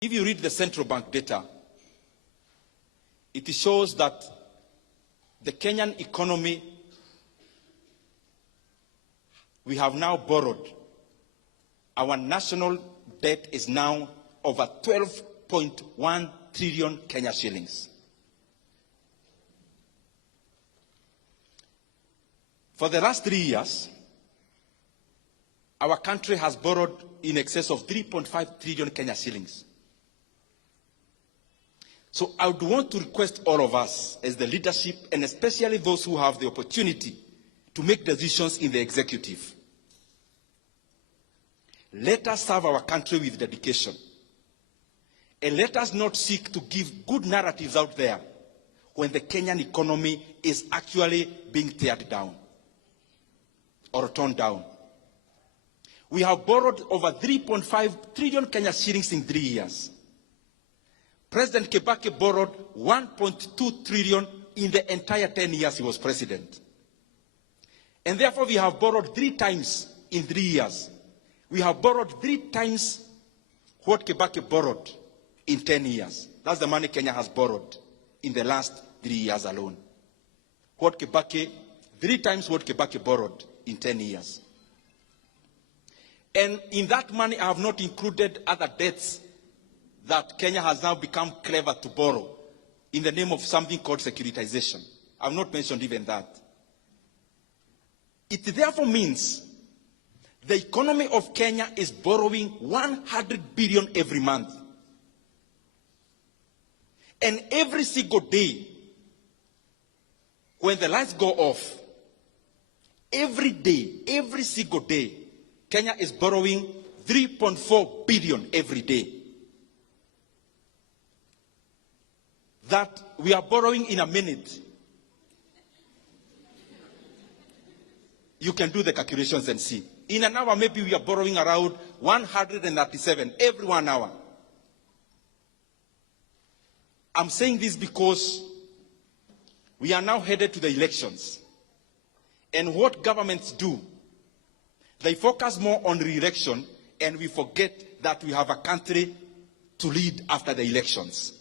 If you read the central bank data, it shows that the Kenyan economy, we have now borrowed. Our national debt is now over 12.1 trillion Kenya shillings. For the last 3 years, our country has borrowed in excess of 3.5 trillion Kenya shillings. So I would want to request all of us as the leadership, and especially those who have the opportunity to make decisions in the executive. Let us serve our country with dedication. And let us not seek to give good narratives out there when the Kenyan economy is actually being teared down or torn down. We have borrowed over 3.5 trillion Kenya shillings in 3 years. President Kibaki borrowed 1.2 trillion in the entire 10 years he was president. And therefore we have borrowed 3 times in 3 years. We have borrowed 3 times what Kibaki borrowed in 10 years. That's the money Kenya has borrowed in the last 3 years alone. 3 times what Kibaki borrowed in 10 years. And in that money, I have not included other debts that Kenya has now become clever to borrow in the name of something called securitization. I have not mentioned even that. It therefore means the economy of Kenya is borrowing 100 billion every month. And every single day, when the lights go off, every day, every single day, Kenya is borrowing 3.4 billion every day. That we are borrowing in a minute. You can do the calculations and see. In an hour, maybe we are borrowing around 137 every 1 hour. I'm saying this because we are now headed to the elections. And what governments do, they focus more on re-election, and we forget that we have a country to lead after the elections.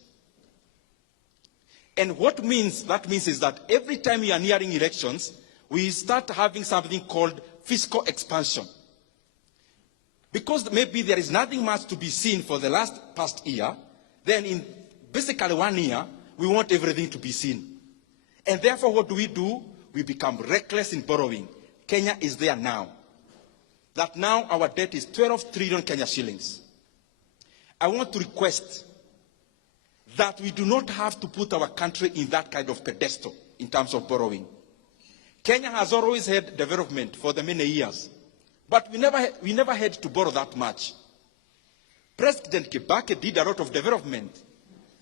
And what that means is that every time we are nearing elections, we start having something called fiscal expansion. Because maybe there is nothing much to be seen for the past year, then in basically 1 year, we want everything to be seen. And therefore, what do? We become reckless in borrowing. Kenya is there now. That now our debt is 12 trillion Kenya shillings. I want to request that we do not have to put our country in that kind of pedestal in terms of borrowing. Kenya has always had development for the many years, but we never had to borrow that much. President Kibaki did a lot of development.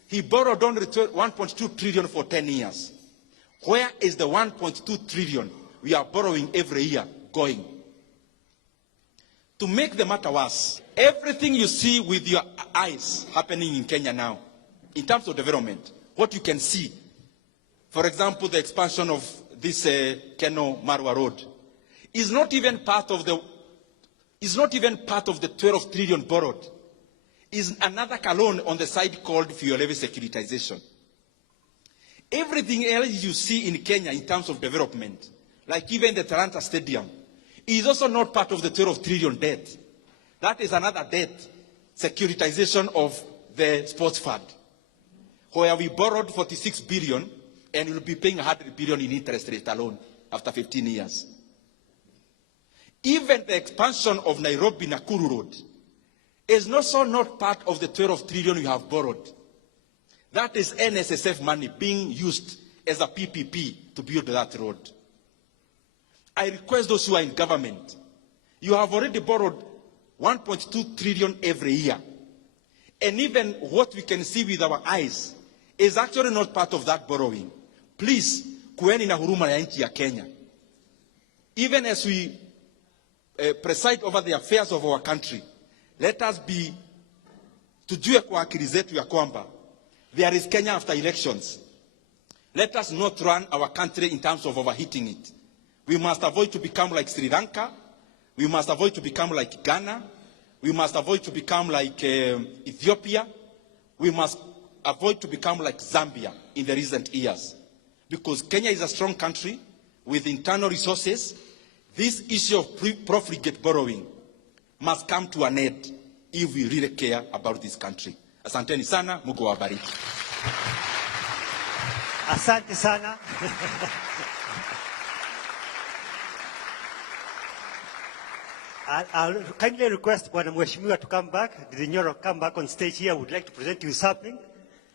He borrowed only 1.2 trillion for 10 years. Where is the 1.2 trillion we are borrowing every year going? To make the matter worse, everything you see with your eyes happening in Kenya now, in terms of development, what you can see, for example, the expansion of this Keno-Marwa road, is not even part of the 12 trillion borrowed. Is another loan on the side called fuel levy securitization. Everything else you see in Kenya in terms of development, like even the Talanta Stadium, is also not part of the 12 trillion debt. That is another debt, securitization of the sports fund, where we borrowed 46 billion and will be paying 100 billion in interest rate alone after 15 years. Even the expansion of Nairobi-Nakuru Road is also not part of the 12 trillion we have borrowed. That is NSSF money being used as a PPP to build that road. I request those who are in government, you have already borrowed 1.2 trillion every year. And even what we can see with our eyes is actually not part of that borrowing. Please, kueni na huruma ya nchi ya Kenya. Even as we preside over the affairs of our country, let us be, tujue kwa akili zetu ya kwamba there is Kenya after elections. Let us not run our country in terms of overheating it. We must avoid to become like Sri Lanka. We must avoid to become like Ghana. We must avoid to become like Ethiopia, we must avoid to become like Zambia in the recent years. Because Kenya is a strong country with internal resources. This issue of profligate borrowing must come to an end if we really care about this country. Asanteni sana, Mungu awabariki. Asante sana. I'll kindly request Bwana Mheshimiwa to come back. Did Nyoro come back on stage here? I would like to present you something.